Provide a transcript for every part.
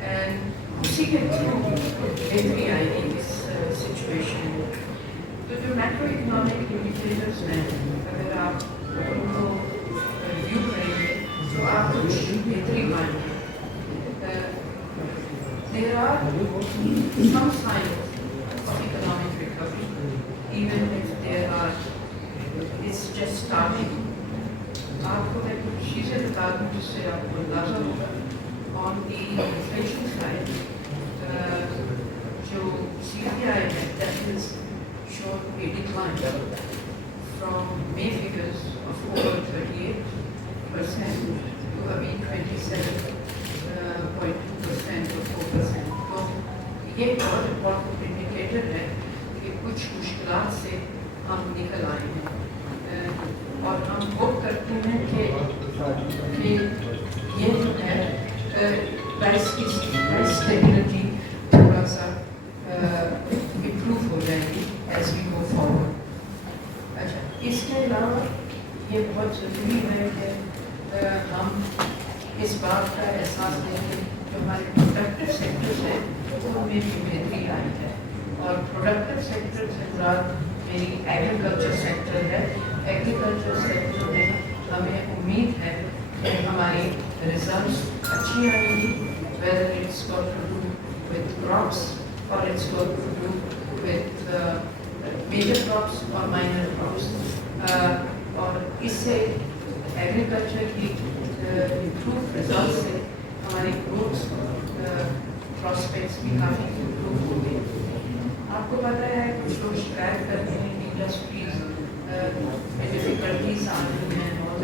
And اسی کے through بہتری آئے گی اس سچویشن میں. تو جو میکرو اکنامک انڈیکیٹرز ہیں اگر آپ ان کو ریویو کریں گے تو آپ کچھ بہتری پائیں گے. There are some signs of economic recovery, even if there are, it's just starting. آپ کو میں کچھ چیزیں بتا دوں جس سے آپ کو اندازہ ہوگا. On the inflation side, جو CPI ہے, that has shown a decline from May figures of over 38% to abhi 27.2% or 4%. تو یہ بہت امپورٹنٹ انڈیکیٹر ہے کہ کچھ مشکلات سے ہم نکل آئے ہیں, اور ہم ہوپ کرتے ہیں کہ یہ جو ہے پرائس کی اسٹیبلٹی تھوڑا سا امپروو ہو جائے گی ایز وی گو فارورڈ. اچھا, اس کے علاوہ یہ بہت ضروری ہے کہ ہم اس بات کا احساس دیں کہ جو ہمارے پروڈکٹیو سیکٹرز ہیں ان میں بھی بہتری آئی ہے. اور پروڈکٹیو سیکٹر سے مراد میری ایگریکلچر سیکٹر ہے. ایگریکلچر سیکٹر میں ہمیں امید ہے کہ ہماری ریزلٹس اچھی آئیں گی, whether it's got to do with crops or it's got to do with major crops or minor crops. اور اس سے ایگریکلچر کی امپروو ریزلٹ سے ہماری گروتھ پراسپیکٹس بھی کافی امپروو ہو گئی. آپ کو پتہ ہے کچھ لوگ شکایت کرتے ہیں کہ انڈسٹریز میں ڈفیکلٹیز آ رہی ہیں اور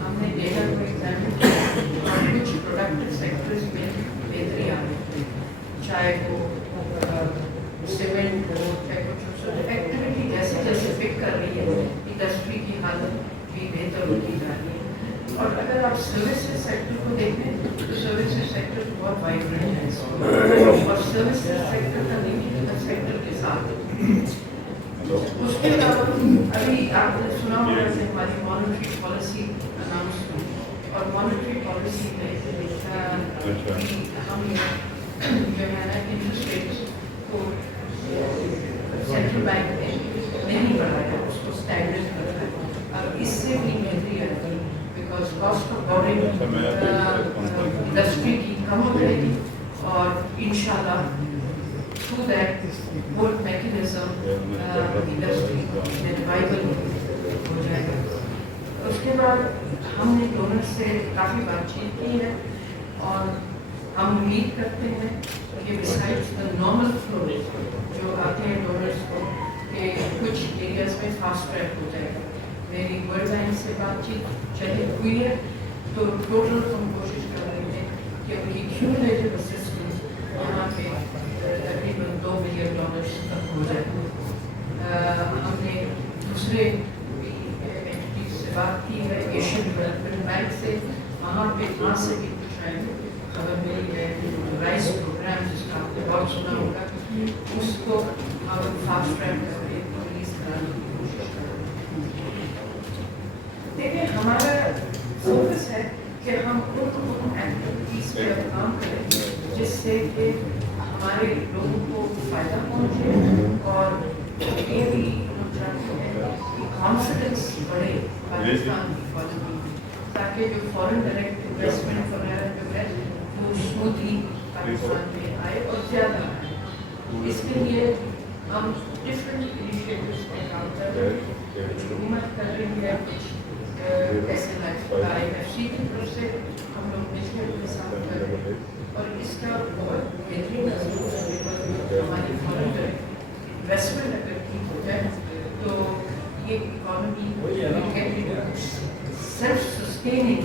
ہم نے ڈیٹا کو ایگزامن کیا اور کچھ پروڈکٹیو سیکٹرز میں بہتری آ رہی ہے, چاہے وہ سیمنٹ ہو, چاہے کچھ ایکٹیویٹی جیسے جیسے پک کر رہی ہے انڈسٹری کی حالت بھی بہتر ہوتی جا رہی ہے. اور اگر آپ سروسز سیکٹر کو دیکھیں تو سروسز سیکٹر بہت وائبرنٹ ہے, اور سروسز سیکٹر کا نہیں سیکٹر کے ساتھ. اس کے علاوہ ابھی آپ نے سنا ہوگا کہ ہماری مانیٹری پالیسی اناؤنس ہوئی, اور مانیٹری پالیسی میں ہم جو ہے نا انٹرسٹ ریٹس کو سینٹرل بینک نے نہیں بڑھایا, اس کو اسٹینڈرڈ کر رہا ہے. اب اس سے بھی بہتری آئے گی because cost of boring industry کی کم ہو جائے گی, اور انشاءاللہ through that whole mechanism industry revival ہو جائے گا. اس کے بعد ہم نے ڈونر سے کافی بات چیت کی ہے, اور ہم امید کرتے ہیں کہ besides the normal flow جو آتے ہیں ڈونرس کو, کہ کچھ ایریاز میں فاسٹ ٹریک ہو جائے گا. میری ورلڈ بینک سے بات چیت چلی ہوئی ہے, تو ٹوٹل ہم کوشش کر رہے ہیں کہ ان کی کیومولیٹو اسسٹنس یہاں پہ تقریباً $2 بلین تک ہو جائے. ہم نے دوسرے اینٹیز سے بات کی ہے, ایشین ڈیولپمنٹ بینک سے, وہاں سے بھی کچھ خبر ملی ہے. رائس پروگرام جس کا آپ نے بہت سنا ہوگا, اس کو ہم فاسٹ ٹریک کر کے ریلیز کرانے کی کوشش کر رہے ہیں. دیکھیں, ہمارا فوکس ہے کہ ہم ان ایکٹیویٹیز پہ کام کریں جس سے کہ ہمارے لوگوں کو فائدہ پہنچے, اور یہ بھی ہم چاہتے ہیں کہ کانفیڈنس بڑھے پاکستان کی اکانومی میں, تاکہ جو فارن ڈائریکٹ انویسٹمنٹ وغیرہ جو ہے وہ اسموتھلی پاکستان میں آئے اور زیادہ آئے. اس کے لیے ہم ڈفرینٹ انیشیٹوز پہ کام کر رہے ہیں. کچھ حکومت کر رہی ہے, کچھ IFC کی طرف سے ہم لوگ مشکل کے ساتھ کر رہے ہیں, اور اس کا بہت بہترین نظر ہے. ہماری فارن ڈائریکٹ انویسٹمنٹ اگر کی ہو جائے تو یہ economy self sustaining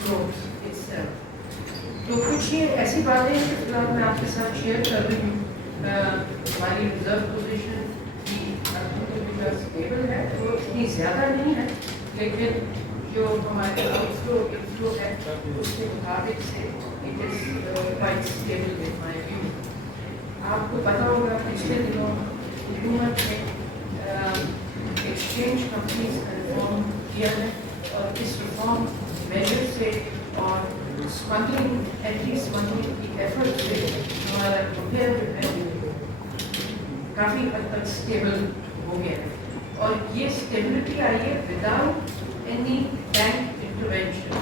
growth itself. تو کچھ یہ ایسی باتیں ہیں کہ فی الحال میں آپ کے ساتھ شیئر کر رہی ہوں. ہماری ریزرو پوزیشن بھی اسٹیبل ہے, وہ اتنی زیادہ نہیں ہے, لیکن جو ہمارے آؤٹ فلو انفلو ہے اس کے مطابق سے it is quite stable with my view. آپ کو پتہ ہوگا پچھلے دنوں حکومت نے ایکسچینج کمپنیز کا ریفارم کیا ہے, اور اس ریفارم میجر سے اور स्मगलिंग एंटी स्मगलिंग की एफर्ट से हमारा रुपया जो है काफ़ी हद तक स्टेबल हो गया है, और ये स्टेबिलिटी आई है विदाउट एनी बैंक इंटरवेंशन।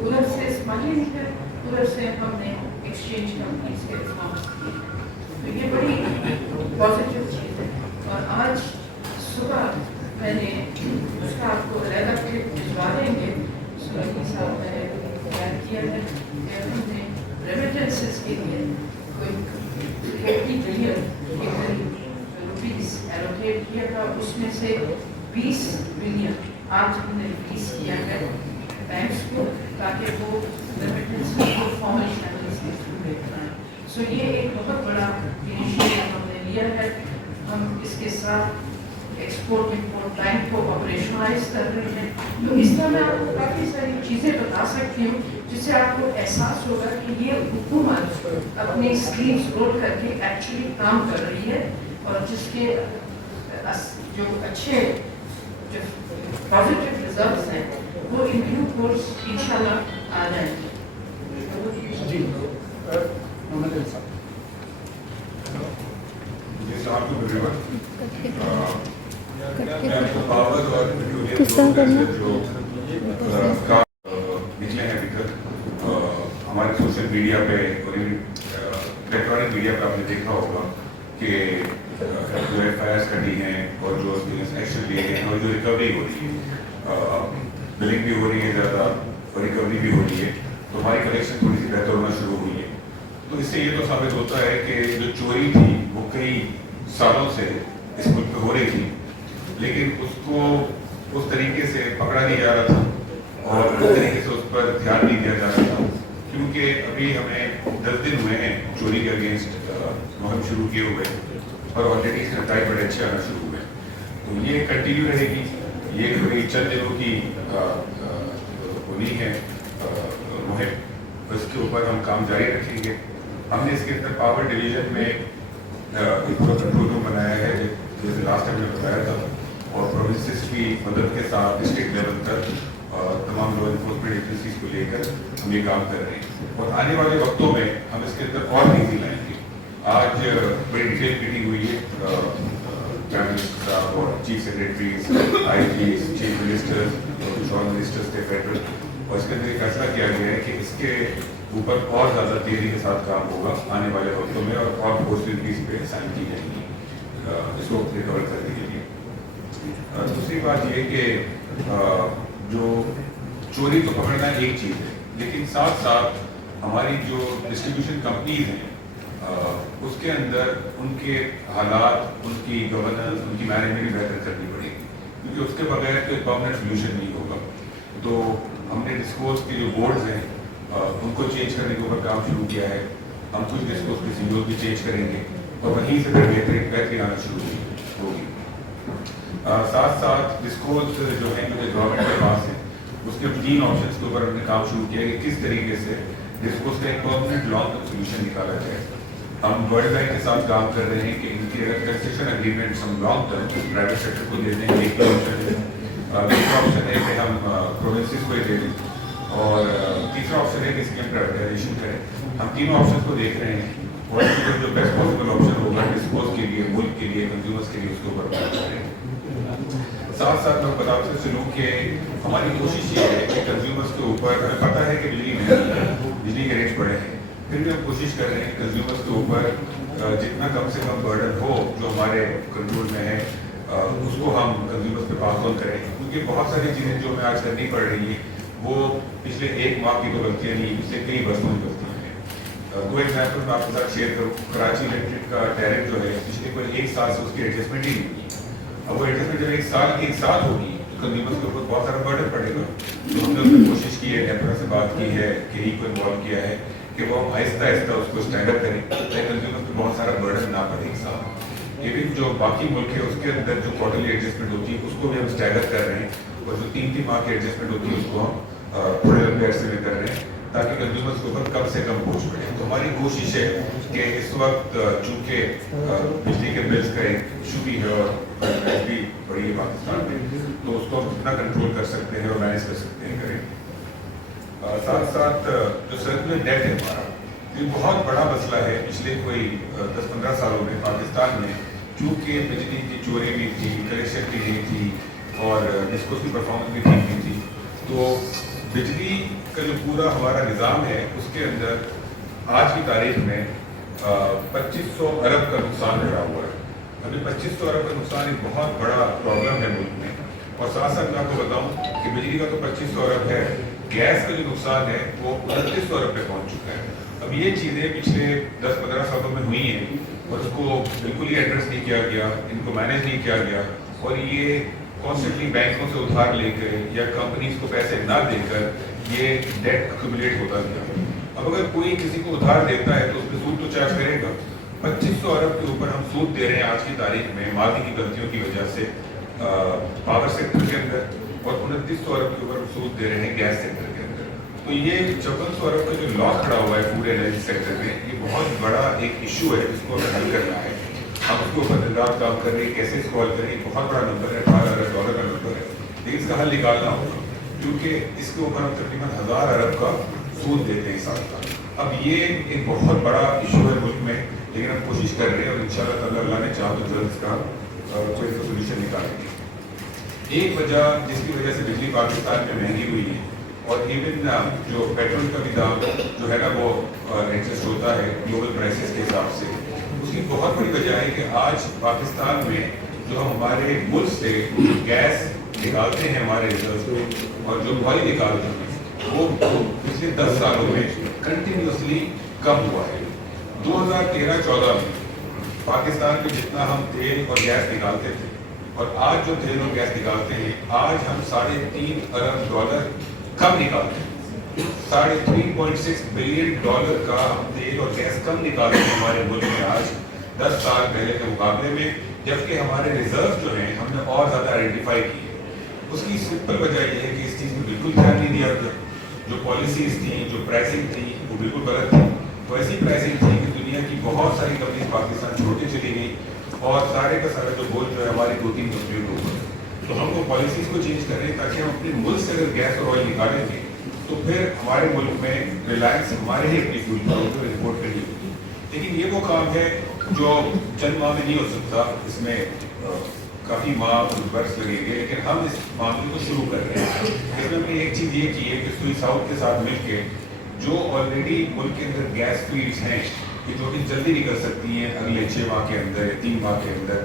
उधर से स्मगलिंग है, उधर से हमने एक्सचेंज कंपनीज के रिफॉर्म्स किए, तो ये बड़ी पॉजिटिव चीज़ है। और आज सुबह मैंने उसका आपको अलग क्लिप भिजवा देंगे, सुरभि साहब ने तैयार किया है कि हमने रेमिटेंसेस के लिए कोई 80 बिलियन के करीब रुपीस एलोकेट किया था, उसमें से 20 बिलियन आज हमने रिलीज किया है बैंक्स को, ताकि वो रेमिटेंस को फॉर्मल चैनल्स के थ्रू दे पाएँ। सो ये एक बहुत बड़ा इनिशिएटिव हमने लिया है। हम इसके साथ एक्सपोर्ट इम्पोर्ट बैंक को ऑपरेशनलाइज कर रहे हैं। तो इस तरह मैं आपको काफ़ी सारी चीज़ें बता सकती हूँ जिससे आपको एहसास होगा कि ये हुकूमत अपनी स्लीव्स रोल करके एक्चुअली काम कर रही है, और जिसके जो अच्छे जो पॉजिटिव रिजल्ट्स हैं वो इन ड्यू कोर्स इंशाल्लाह आ जाएंगे। निकले हैं अभी तक हमारे सोशल मीडिया पे और इलेक्ट्रॉनिक मीडिया पे आपने देखा होगा कि जो FIRs कटी हैं और जो एक्शन लिए गए हैं और जो रिकवरी हो रही है, बिलिंग भी हो रही है ज़्यादा और रिकवरी भी हो रही है, तो हमारी कलेक्शन थोड़ी सी बेहतर होना शुरू हुई है। तो इससे ये तो साबित होता है कि जो चोरी थी वो कई सालों से इस मुल्क में हो रही थी, लेकिन उसको उस तरीके से पकड़ा नहीं जा रहा था और उस तरीके से उस पर ध्यान नहीं दिया जा रहा था, क्योंकि अभी हमें 10 दिन हुए हैं चोरी के अगेंस्ट मुहिम शुरू किए हुए, और ऑलरेडी इसके नतीजे बड़े अच्छे आना शुरू हुए। तो ये कंटिन्यू रहेगी, ये कोई चंद दिनों की होनी है मुहिम, तो इसके ऊपर हम काम जारी रखेंगे। हमने इसके अंदर पावर डिवीजन में एक पूरा कंट्रोल रूम बनाया है, जैसे लास्ट टाइम में बताया था, और प्रोविंसेस की मदद के साथ डिस्ट्रिक्ट लेवल तक तमाम लॉ इन्फोर्समेंट एजेंसीज को लेकर हम ये काम कर रहे हैं, और आने वाले वक्तों में हम इसके अंदर और तेजी लाएंगे। आज बड़ी डिटेल मीटिंग हुई है प्राइम मिनिस्टर साहब और chief secretaries, IGs, chief ministers और कुछ और मिनिस्टर्स थे फेडरल, और इसके अंदर फैसला किया गया है कि इसके ऊपर और ज़्यादा तेजी के साथ काम होगा आने वाले वक्तों में, और फैसिलिटीज पे साइन की जाएगी इसको रिकवर करने के लिए। दूसरी बात ये कि जो चोरी तो पकड़ना एक चीज़ है, लेकिन साथ साथ हमारी जो डिस्ट्रीब्यूशन कंपनीज हैं उसके अंदर उनके हालात, उनकी गवर्नेंस, उनकी मैनेजमेंट भी बेहतर करनी पड़ेगी, क्योंकि उसके बगैर कोई परमानेंट सोल्यूशन नहीं होगा। तो हमने डिस्कोर्स के जो बोर्ड्स हैं उनको चेंज करने के ऊपर काम शुरू किया है। हम कुछ डिस्कोर्स के सीईओ भी चेंज करेंगे, और वहीं से फिर बेहतरी आना शुरू होगी। साथ साथ डिस्कोर्स जो है जो गवर्नमेंट के पास है, उसके 3 ऑप्शंस के ऊपर हमने काम शुरू किया कि किस तरीके से डिस्कोर्स का एक परमानेंट लॉन्ग टर्म सोल्यूशन निकाला जाए। हम वर्ल्ड बैंक के साथ काम कर रहे हैं कि इनके कंसेशन एग्रीमेंट्स हम लॉन्ग टर्म प्राइवेट सेक्टर को दे दें, एक ऑप्शन है। दूसरा ऑप्शन है कि हम प्रोविंसेस को दे दें, और तीसरा ऑप्शन है कि इसकी हम प्राइवेटाइजेशन करें। हम तीनों ऑप्शन को देख रहे हैं, और जो बेस्ट पॉसिबल ऑप्शन होगा डिस्कोर्स के लिए, मुल्क के लिए, कंज्यूमर्स के लिए, उसके ऊपर बात करें। साथ साथ मैं बताते चलूँ कि हमारी कोशिश ये है कि कंज्यूमर्स के ऊपर, हमें पता है कि बिजली महंगी है, बिजली के रेट बढ़े हैं, फिर भी हम कोशिश कर रहे हैं कंज्यूमर्स के ऊपर जितना कम से कम बर्डन हो जो हमारे कंट्रोल में है उसको हम कंज्यूमर्स पे पास ऑन करें, क्योंकि बहुत सारी चीज़ें जो हमें आज करनी पड़ रही है वो पिछले 1 माह की तो गलतियाँ नहीं, पिछले कई बरसों की गलतियाँ हैं। 2 एग्जाम्पल मैं आपके साथ शेयर करूँ। कराची इलेक्ट्रिक का टैरिफ जो है पिछले कोई 1 साल से उसकी एडजस्टमेंट ही नहीं हुई। अब वो एडजस्टमेंट जब एक साल होगी तो कंज्यूमर्स के ऊपर बहुत सारा बर्डन पड़ेगा। तो हमने उसमें कोशिश की है, नेपरा से बात की है, KE को इन्वॉल्व किया है कि वो हम आहिस्ता आहिस्ता उसको स्टैंड अप करें ताकि कंज्यूमर्स पे बहुत सारा बर्डन ना पड़े एक साथ। इवन जो बाकी मुल्क है उसके अंदर जो क्वार्टरली एडजस्टमेंट होती है उसको भी हम स्टैगर कर रहे हैं, और जो 3-3 माह की एडजस्टमेंट होती है उसको हम थोड़े लंबे अरसे में कर रहे हैं ताकि कंज्यूमर्स के ऊपर कम से कम बोझ पड़े। तो हमारी कोशिश है कि इस वक्त चूँकि बिजली के बिल्स का एक इशू भी है और भी बड़ी है पाकिस्तान में, तो उसको हम कितना कंट्रोल कर सकते हैं और मैनेज कर सकते हैं करें। साथ साथ जो सर्कुलर डेट है हमारा, ये बहुत बड़ा मसला है। पिछले कोई 10-15 सालों में पाकिस्तान में चूँकि बिजली की चोरी भी थी, कलेक्शन भी नहीं थी और डिस्कोस की परफॉर्मेंस भी ठीक नहीं थी, तो बिजली का जो पूरा हमारा निज़ाम है उसके अंदर आज की तारीख में 2500 अरब का नुकसान पड़ा हुआ है। अभी 2500 अरब का नुकसान एक बहुत बड़ा प्रॉब्लम है मुल्क में। और साथ साथ मैं आपको बताऊं कि बिजली का तो 2500 अरब है, गैस का जो नुकसान है वो 2900 अरब पे पहुंच चुका है। अब ये चीज़ें पिछले 10-15 सालों में हुई हैं और उसको बिल्कुल ही एड्रेस नहीं किया गया, इनको मैनेज नहीं किया गया और ये कॉन्स्टेंटली बैंकों से उधार लेकर या कंपनीज को पैसे ना देकर ये डेट अक्यूमुलेट होता गया। अब अगर कोई किसी को उधार देता है तो उस पर सूद तो चार्ज करेगा। 2500 अरब के ऊपर हम सूद दे रहे हैं आज की तारीख में मादी की गलतियों की वजह से पावर सेक्टर के अंदर और 2900 अरब के ऊपर सूद दे रहे हैं गैस सेक्टर के अंदर। तो ये 5400 अरब का जो लॉस खड़ा हुआ है फूड एनर्जी सेक्टर में, ये बहुत बड़ा एक इशू है जिसको हमें हल करना है। हम उसके ऊपर दिन रात काम कर रहे हैं, कैसे इसको हल करें। बहुत बड़ा नंबर है, $18 अरब का नंबर है, लेकिन इसका हल निकालना होगा क्योंकि इसके ऊपर हम तकरीबन 1000 अरब का सूद देते हैं साल का। अब ये एक बहुत बड़ा इशू है मुल्क में, लेकिन हम कोशिश कर रहे हैं और इंशाल्लाह ताला अल्लाह ने चाहा तो जल्द इसका कोई सोल्यूशन निकालेंगे। एक वजह जिसकी वजह से बिजली पाकिस्तान में महंगी हुई है और इवन जो पेट्रोल का भी दाम जो है ना वो एडजस्ट होता है ग्लोबल प्राइसेस के हिसाब से, उसकी बहुत बड़ी वजह है कि आज पाकिस्तान में जो हम हमारे मुल्क से गैस निकालते हैं हमारे रिजर्व में और जो ऑयल निकालते हैं वो पिछले 10 सालों में कंटिन्यूसली कम हुआ है। 2013-14 में पाकिस्तान में जितना हम तेल और गैस निकालते थे और आज जो तेल और गैस निकालते हैं, आज हम $3.5 अरब कम निकालते हैं। $3.6 बिलियन का हम तेल और गैस कम निकालते हैं हमारे मुल्क में आज 10 साल पहले के मुकाबले में, जबकि हमारे रिजर्व जो हैं हमने और ज़्यादा आइडेंटिफाई की है। उसकी सिंपल वजह यह है कि इस चीज़ में बिल्कुल ध्यान नहीं दिया गया। जो पॉलिसीज़ थी, जो प्राइसिंग थी, वो बिल्कुल गलत थी। तो ऐसी प्राइसिंग थी कि दुनिया की बहुत सारी कंपनी पाकिस्तान छोड़ती चली गई और सारे का सारा जो बोझ जो है हमारी 2-3 कंपनियों के ऊपर। तो हम वो पॉलिसीज़ को चेंज कर रहे हैं ताकि हम अपने मुल्क से अगर गैस और ऑयल निकालेंगे तो फिर हमारे मुल्क में रिलायंस हमारे ही अपनी पूरी तो रिपोर्ट करनी होगी। लेकिन ये वो काम है जो चंद माह में नहीं हो सकता, इसमें काफ़ी माह और बरस लगेंगे, लेकिन हम इस मामले को शुरू कर रहे हैं। इसमें हमने एक चीज़ ये की है कि सुई साउथ के साथ मिलकर जो ऑलरेडी मुल्क के अंदर गैस फील्ड्स हैं कि जो कि जल्दी निकल सकती हैं अगले 6 माह के अंदर या 3 माह के अंदर,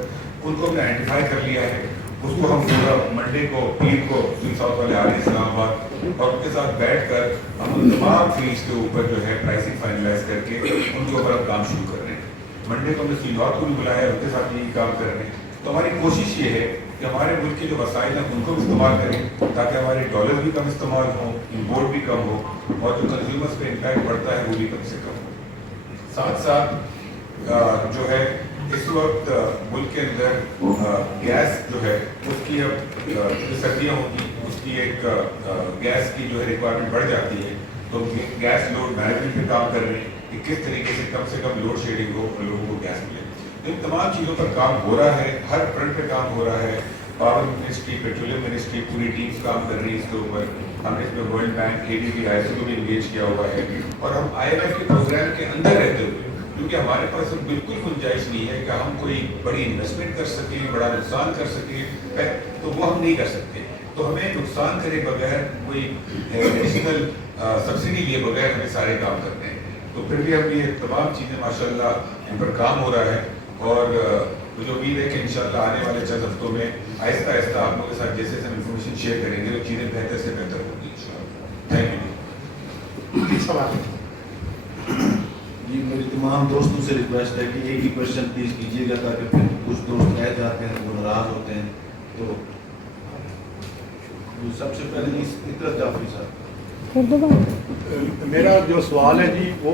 उनको हमने आइडेंटिफाई कर लिया है। उसको हम पूरा मंडे को पीर को सुई साउथ वाले आ रहे हैं इस्लामाबाद और उनके साथ बैठ कर हम उन तमाम फील्ड्स के ऊपर जो है प्राइसिंग फाइनलाइज करके उनके ऊपर अब काम शुरू कर रहे हैं। मंडे को हमने सुई नॉर्थ को भी बुलाया, उनके साथ यही काम कर रहे हैं। तो हमारी कोशिश ये है कि हमारे मुल्क के जो वसाइल हैं उनको भी इस्तेमाल करें ताकि हमारे डॉलर भी कम इस्तेमाल हो, इम्पोर्ट भी कम हो और जो कंज्यूमर्स पे इम्पैक्ट पड़ता है वो भी कम से कम हो। साथ साथ जो है इस वक्त मुल्क के अंदर गैस जो है उसकी अब जो सर्दियाँ होंगी उसकी एक गैस की जो है रिक्वायरमेंट बढ़ जाती है। तो गैस लोड मैनेजमेंट पे काम कर रहे हैं कि किस तरीके से कम लोड शेडिंग हो और लोगों को गैस मिले। इन तमाम चीज़ों पर काम हो रहा है, हर फ्रंट पे काम हो रहा है। पावर मिनिस्ट्री, पेट्रोलियम मिनिस्ट्री पूरी टीम्स काम कर रही है इसके ऊपर। हमने इसमें वर्ल्ड बैंक, ADB, ISO को भी इंगेज किया हुआ है और हम IMF के प्रोग्राम के अंदर रहते हुए, क्योंकि हमारे पास अब बिल्कुल गुंजाइश नहीं है कि हम कोई बड़ी इन्वेस्टमेंट कर सकें, बड़ा नुकसान कर सकें, तो वो हम नहीं कर सकते। तो हमें नुकसान करे बगैर, कोई एडिशनल सब्सिडी लिए बगैर हमें सारे काम करते हैं। तो फिर भी हम ये तमाम चीज़ें माशाल्लाह इन पर काम हो रहा है और मुझे उम्मीद है कि इंशाल्लाह आने वाले चंद हफ्तों में आहिस्ता आहिस्ता आप लोगों के साथ जैसे हम इंफॉर्मेशन शेयर करेंगे तो चीज़ें बेहतर से बेहतर होगी इंशाल्लाह। Thank you. सवाल जी, मेरी तमाम दोस्तों से रिक्वेस्ट है कि एक ही क्वेश्चन प्लीज़ कीजिएगा ताकि फिर कुछ दोस्त रह जाते हैं, वो नाराज़ होते हैं। तो सबसे पहले इतरत जाफरी साहब। मेरा जो सवाल है जी वो